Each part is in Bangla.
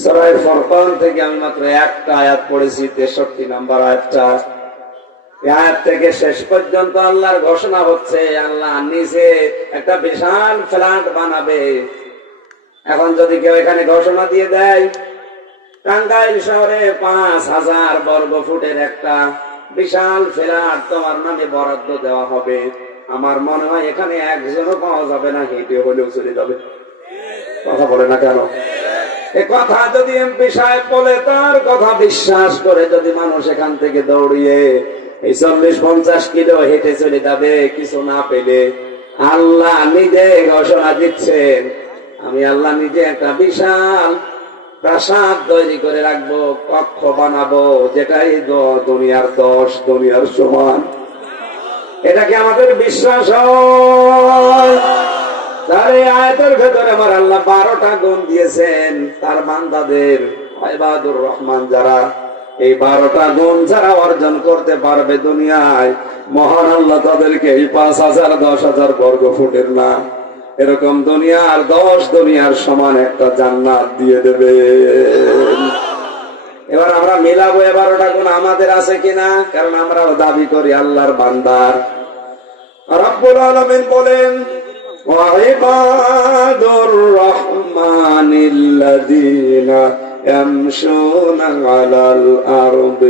সূরা ফুরকান থেকে আমি মাত্র একটা আয়াত পড়েছি, 63 নম্বর আয়াতটা। এই আয়াত থেকে শেষ পর্যন্ত আল্লাহর ঘোষণা হচ্ছে, আল্লাহ নিজে একটা বিশাল ফ্ল্যাট বানাবে। এখন যদি কেউ এখানে ঘোষণা দিয়ে দেয় টাঙ্গাইল শহরে 5000 বর্গ ফুটের একটা বিশাল ফ্ল্যাট তোমার নামে বরাদ্দ দেওয়া হবে, আমার মনে হয় এখানে একজনও পাওয়া যাবে না, হেঁটে হলেও চলে যাবে। কথা বলে না কেন? এ কথা যদি এমপি সাহেব বলে, তার কথা বিশ্বাস করে যদি মানুষ এখান থেকে দৌড়িয়ে এই 40-50 কিলো হেঁটে চলে যাবে কিছু না পেলে, আল্লাহ নিজে ঘোষণা দিচ্ছেন, আমি আল্লাহ নিজে একটা বিশাল প্রাসাদ তৈরি করে রাখবো, কক্ষ বানাবো, যেটাই দুনিয়ার 10 দুনিয়ার সমান। এটা কি আমাদের বিশ্বাস হয়? তার এই আয়াতের ভেতরে আমার আল্লাহ 12টা গুণ দিয়েছেন তার বান্দাদের, ইবাদুর রহমান যারা, এই 12টা গুণ যারা অর্জন করতে পারবে দুনিয়ায়, মহান আল্লাহ তাদেরকে এই 5000 10,000 বর্গ ফুটের না, এরকম দুনিয়ার 10 দুনিয়ার সমান একটা জান্নাত দিয়ে দেবে। এবার আমরা মিলাবো 12টা গুণ আমাদের আছে কিনা, কারণ আমরাও দাবি করি আল্লাহর বান্দার। রব্বুল আলামিন বলেন, وعباد الرحمن الذين يمشون على الأرض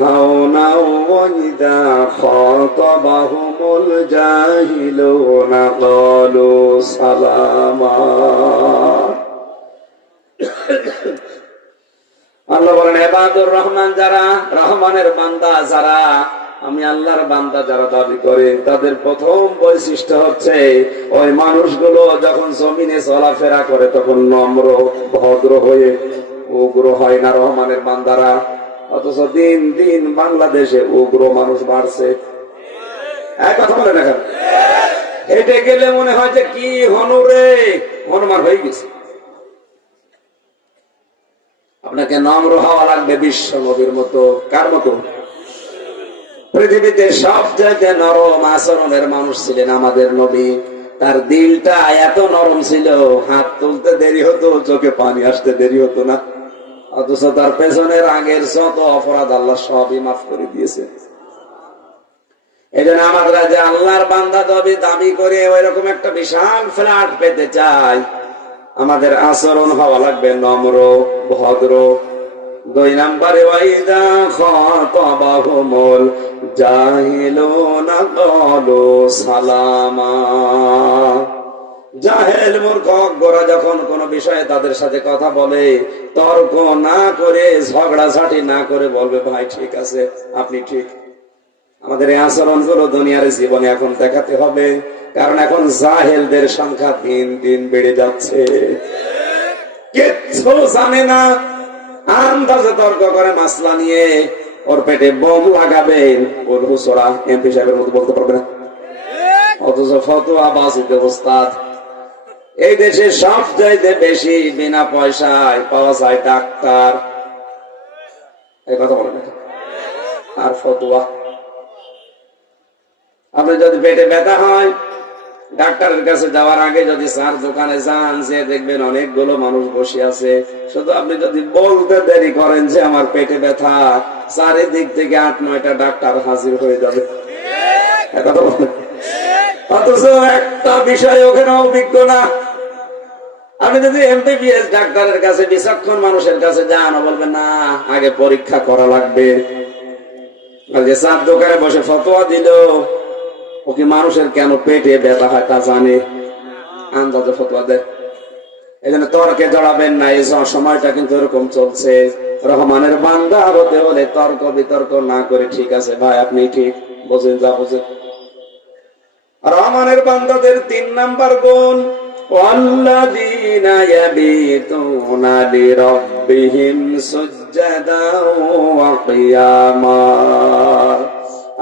هونا وإذا خاطبهم الجاهلون قالوا سلاما। আল্লাহ বলেন, ইবাদুর রহমান যারা, রহমানের বান্দা যারা, আমি আল্লাহর বান্দা যারা দাবি করে, তাদের প্রথম বৈশিষ্ট্য হচ্ছে ওই মানুষগুলো যখন জমিনে চলাফেরা করে তখন নম্র ভদ্র হয়ে, উগ্র হয় না রহমানের বান্দারা। অথচ দিন দিন বাংলাদেশে উগ্র মানুষ বাড়ছে। এক কথা বলে না, হেঁটে গেলে মনে হয় যে কি হনুরে হনুমান হয়ে গেছে। আপনাকে নম্র হওয়া লাগবে বিশ্ব নবীর মতো। কার মতো? পৃথিবীতে সব জায়গায় নরম আচরণের মানুষ ছিলেন আমাদের নবী। তার দিলটা এত নরম ছিল, হাত তুলতে দেরি হতো, চোখে পানি আসতে দেরি হতো না। অথচ তার পেছনের আগের যত অপরাধ আল্লাহ সবই মাফ করে দিয়েছে। এই জন্য আমরা যে আল্লাহর বান্দা দাবি করে ওই রকম একটা বিশাল ফ্ল্যাট পেতে চাই, আমাদের আচরণ হওয়া লাগবে নম্র ভদ্র। 2 নম্বরে, ওয়াইদা খাতাবাহুমুল জাহিলুনা ক্বালু সালামা। জাহেল মূর্খ অজ্ঞরা যখন কোন বিষয়ে তাদের সাথে কথা বলে, তর্ক না করে, ঝগড়াঝাটি না করে বলবে, ভাই ঠিক আছে, আপনি ঠিক। আমাদের এই আচরণগুলো দুনিয়ার জীবনে এখন দেখাতে হবে, কারণ এখন জাহেলদের সংখ্যা দিন দিন বেড়ে যাচ্ছে। কিচ্ছু জানে না, আন্দাজে তর্ক করে মাসলা নিয়ে, ওর পেটে বোম লাগাবেন, ওর হুসরা এমপি সাহেবের মতো বলতে পারবে না। অথচ ফতোয়া বাজিতে ওস্তাদ। এই দেশে সব চাইতে বেশি বিনা পয়সায় পাওয়া যায় ডাক্তার, এই কথা বলে না, আর ফতোয়া। আপনি যদি পেটে ব্যথা হয়, ডাক্তারের কাছে যাওয়ার আগে যদি চার দোকানে যান, যে দেখবেন অনেকগুলো মানুষ বসে আছে। শুধু আপনি যদি বলতে দেরি করেন যে আমার পেটে ব্যথা, চারিদিক থেকে 8-9টা ডাক্তার হাজির হয়ে যাবে। অথচ একটা বিষয় ওখানে অভিজ্ঞ না। আপনি যদি এমবিবিএস ডাক্তারের কাছে, বিচক্ষণ মানুষের কাছে যান, বলবেন না আগে পরীক্ষা করা লাগবে। যে চার দোকানে বসে ফতোয়া দিল, ওকে মানুষের কেন পেটে ব্যথা হয় তা জানে, আন্দাজে ফতোয়া দেয়। এই জন্য তর্কে জড়াবেন না। এই সময়টা কিন্তু এরকম চলছে। রহমানের বান্দা হতে হলে তর্ক বিতর্ক না করে, ঠিক আছে ভাই আপনি ঠিক, বোঝেন যা বোঝেন। রহমানের বান্দাদের 3 নাম্বার গুণ, ওয়াল্লাযীনা ইয়াবিতুনা লিরাব্বিহিম সুজদাও ওয়া কিয়ামা।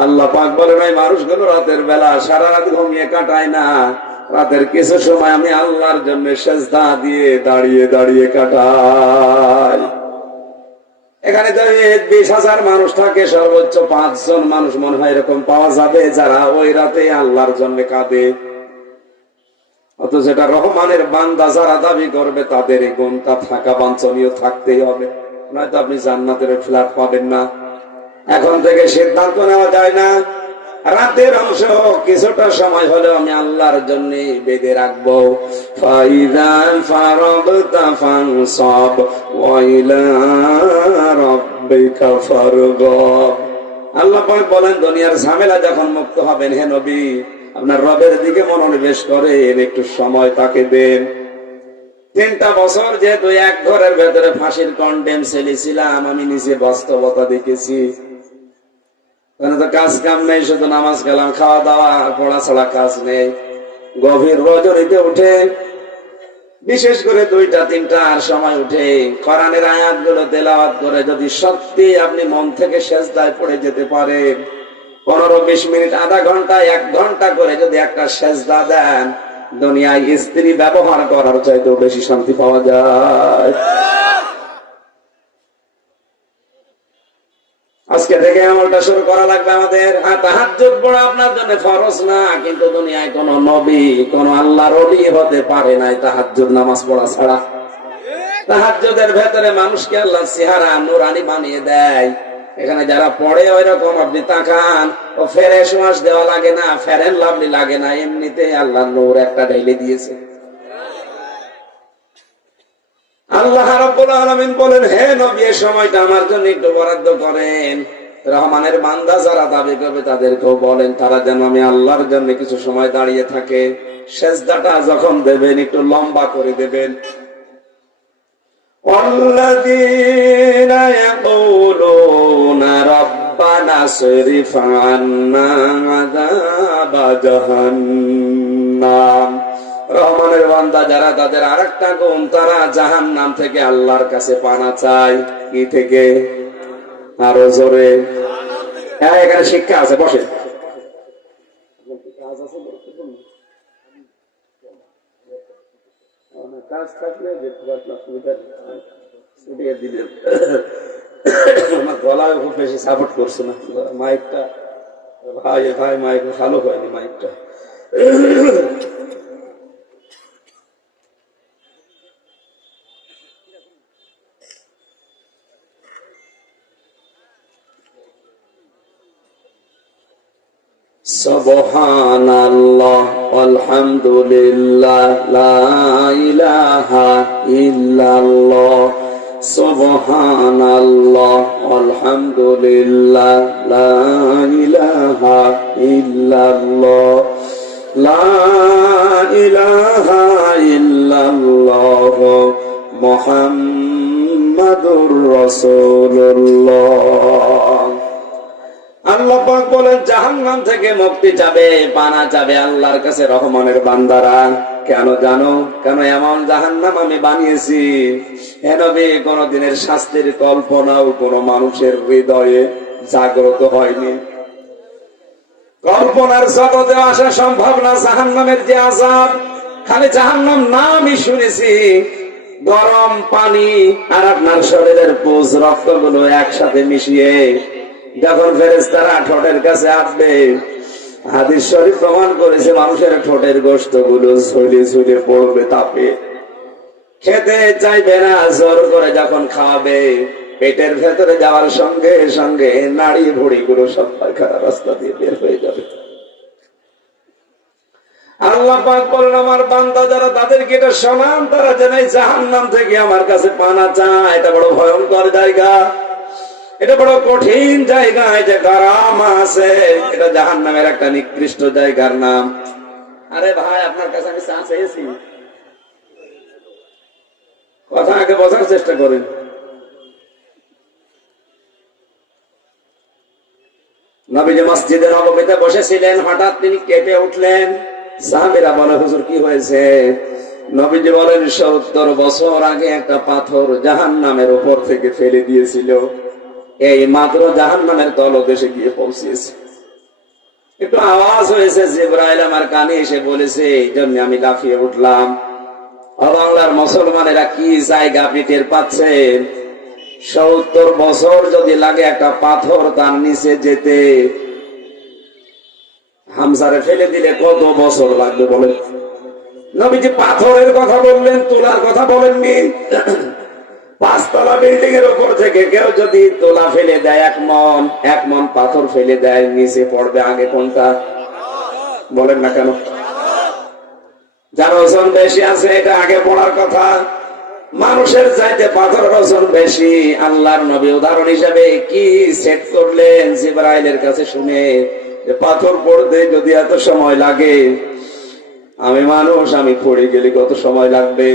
আল্লাহ পাক বলেন, এই মানুষগুলো রাতের বেলা সারা রাত ঘুমিয়ে কাটায় না, রাতের কিছু সময় আমি আল্লাহর জন্য সেজদা দিয়ে দাঁড়িয়ে দাঁড়িয়ে কাটাই। এখানে তো 20,000 মানুষ থাকে, সর্বোচ্চ 5 জন মানুষ মনে হয় এরকম পাওয়া যাবে যারা ওই রাতে আল্লাহর জন্য কাঁদে। অথচ এটা রহমানের বান্দা যারা দাবি করবে তাদের এই গুণটা থাকা বাঞ্ছনীয় থাকতেই হবে, নয়তো আপনি জান্নাতের ফ্ল্যাট পাবেন না। এখন থেকে সিদ্ধান্ত নেওয়া যায় না রাতের অংশ কিছুটা সময় হলেও আমি আল্লাহর জন্য বেঁধে রাখবো। ফাইদান ফারাগতা ফানসাব ওয়া ইলা রাব্বিকা ফারগাব। আল্লাহ পাক বলেন, দুনিয়ার ঝামেলা যখন মুক্ত হবেন হে নবী, আপনার রবের দিকে মনোনিবেশ করেন, একটু সময় তাকে দেন। 3টা বছর যেহেতু এক ঘরের ভেতরে ফাঁসির কন্ডেম ছিলাম, আমি নিজে বাস্তবতা দেখেছি। কাজ কাম নেই, শুধু নামাজ কালাম খাওয়া দাওয়া পড়া ছাড়া কাজ নেই। গভীর রজনীতে উঠে, বিশেষ করে 2টা-3টার সময় উঠে কোরআনের আয়াতগুলো তেলাওয়াত করে যদি সত্যি আপনি মন থেকে সেজদায় পড়ে যেতে পারেন, 15-20 মিনিট, আধা ঘন্টা, 1 ঘন্টা করে যদি একটা সেজদা দেন, দুনিয়ায় স্ত্রী ব্যবহার করার চাইতেও বেশি শান্তি পাওয়া যায়। আজকে থেকে আমলটা শুরু করা লাগবে আমাদের। তাহাজ্জুদ পড়া আপনার জন্য ফরজ না, কিন্তু দুনিয়ায় কোন নবী, কোন আল্লাহর ওলি হতে পারে নাই তাহাজ্জুদ নামাজ পড়া ছাড়া। তাহাজ্জুদের ভেতরে মানুষকে আল্লাহ চেহারা নূরানি বানিয়ে দেয়। এখানে যারা পড়ে ওই রকম আপনি তাকান, ও ফ্রেশ ওয়াশ দেওয়া লাগে না, ফেরেন লাভলি লাগে না, এমনিতেই আল্লাহ নূর একটা ঢেলে দিয়েছে। আল্লাহ রাব্বুল আলামিন বলেন, হে নবী, এই সময়টা আমার জন্য একটু বরাদ্দ করেন। রহমানের বান্দা যারা দাবি করবে তাদেরকেও বলেন তারা যেন আমি আল্লাহর জন্য কিছু সময় দাঁড়িয়ে থাকে। সেজদাটা যখন দেবেন একটু লম্বা করে দেবেন। ওয়াল্লাযীনা ইয়াকুলুনা রাব্বানা সরিফ আন্না আযাবা জাহান্নাম। রহমানের বান্দা যারা, তাদের আরেকটা গুণ, তারা জাহান্নাম থেকে আল্লাহর কাছে পানা চায়। কি থেকে? আরো জোরে। হ্যাঁ, এখানে শিক্ষা আছে, বসে। কাজ থাকলে আমার গলায় খুব বেশি সাপোর্ট করছে না মাইকটা। ভাই ভাই মাইক ভালো হয়নি মাইকটা। সুবহানাল্লাহ আলহামদুলিল্লাহ লা ইলাহা ইল্লাল্লাহ। সুবহানাল্লাহ আলহামদুলিল্লাহ লা ইলাহা ইল্লাল্লাহ। লা ইলাহা ইল্লাল্লাহ মুহাম্মাদুর রাসূলুল্লাহ। আল্লাহ পাক বলেন, জাহান্নাম থেকে মুক্তি চাবে, পানা চাবে আল্লাহর কাছে রহমানের বান্দারা। কেন জানো? কেন এমন জাহান্নাম আমি বানিয়েছি, হে নবী, কোনদিনের শাস্তির কল্পনাও কোন মানুষের হৃদয়ে জাগ্রত হয়নি। কল্পনার জগতে আসা সম্ভব না জাহান্নামের যে আযাব। খালি জাহান্নাম নামই শুনেছি, গরম পানি আর আপনার শরীরের পুজ রক্তগুলো একসাথে মিশিয়ে যখন ফেরেশতারা ঠোঁটের কাছে আসবে, হাদিস শরীফ প্রমাণ করেছে মানুষের ঠোঁটের গোশত গুলো ঝুলে ঝুলে পড়বে তাপে, খেতে চাইবে না। জোর করে যখন খাওয়াবে, পেটের ভেতরে যাওয়ার সঙ্গে সঙ্গে নাড়ি ভুড়ি গুলো সব পায়খানা রাস্তা দিয়ে বের হয়ে যাবে। আল্লাহ পাক বলেন, আমার বান্দা যারা, তাদেরকে এটা শোনান, তারা যেন জাহান্নাম থেকে আমার কাছে পানা চায়। এটা বড় ভয়ঙ্কর জায়গা, এটা বড় কঠিন জায়গা, যে গারাম আছে, এটা জাহান্নামের একটা নিকৃষ্ট জায়গার নাম। আরে ভাই, আপনার কাছে আমি চা চেয়েছি, কথা আগে বোঝার চেষ্টা করেন। নবীজি মসজিদে নববীতে বসেছিলেন, হঠাৎ তিনি কেঁপে উঠলেন। সাহাবীরা বলে, হুজুর কি হয়েছে? নবীজি বলেন, 70 বছর আগে একটা পাথর জাহান্নামের উপর থেকে ফেলে দিয়েছিল, এই মাত্র জাহান্নামের তলদেশে গিয়ে পৌঁছেছে। একটু আওয়াজ হয়েছে, জিবরাইল আমার কানে এসে বলেছে, এই জন্য আমি লাফিয়ে উঠলাম। বাংলার মুসলমানেরা কি জায়গা আপনি টের পাচ্ছেন? 70 বছর যদি লাগে একটা পাথর তার নিচে যেতে, হামজারে ফেলে দিলে কত বছর লাগবে বলে? নবীজি পাথরের কথা বললেন, তোলার কথা বলেননি। 5 তলা বিল্ডিং এর উপর থেকে কেউ যদি তোলা ফেলে দেয়, 1 মন পাথর ফেলে দেয়, নিচে পড়বে আগে কোনটা? বলেন না কেন? যার ওজন বেশি আছে এটা আগে পড়ার কথা। মানুষের চাইতে পাথরের ওজন বেশি। আল্লাহর নবী উদাহরণ হিসাবে কি সেট করলেন জিবরাইলের কাছে শুনে, যে পাথর পড়তে যদি এত সময় লাগে, আমি মানুষ, আমি পড়ে গেলে কত সময় লাগবে।